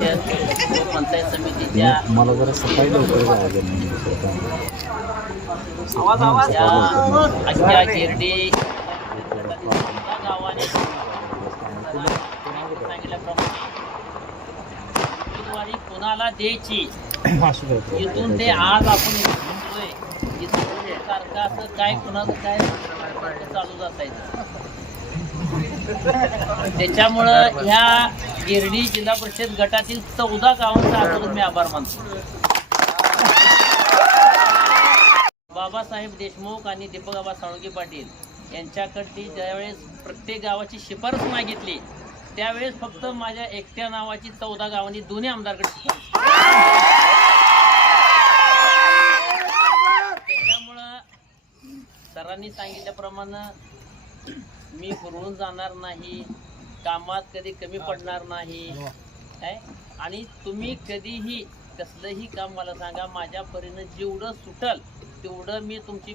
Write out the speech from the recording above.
पंचायत समितीच्या मला जरा सकाळी लवकर अख्ख्या गिरडी गावाने सांगितल्याप्रमाणे उमेदवारी कोणाला द्यायची इथून ते आज आपण इथून सारखं असं काय कुणाचं काय चालूच असायचं. त्याच्यामुळं ह्या गिरडी जिल्हा परिषद गटातील 14 गावांचा अगोदर मी आभार मानतो. बाबासाहेब देशमुख आणि दीपकआबा साळुंखे पाटील यांच्याकडची ज्यावेळेस प्रत्येक गावाची शिफारस मागितली त्यावेळेस फक्त माझ्या एकट्या नावाची 14 गावांनी दोन्ही आमदारकडे शिफारस. त्याच्यामुळं सरांनी सांगितल्याप्रमाणे मी हुरळून जाणार नाही, कामात कधी कमी पडणार नाही आणि तुम्ही कधीही कसलंही काम मला सांगा, माझ्या परीनं जेवढं सुटल तेवढं मी तुमची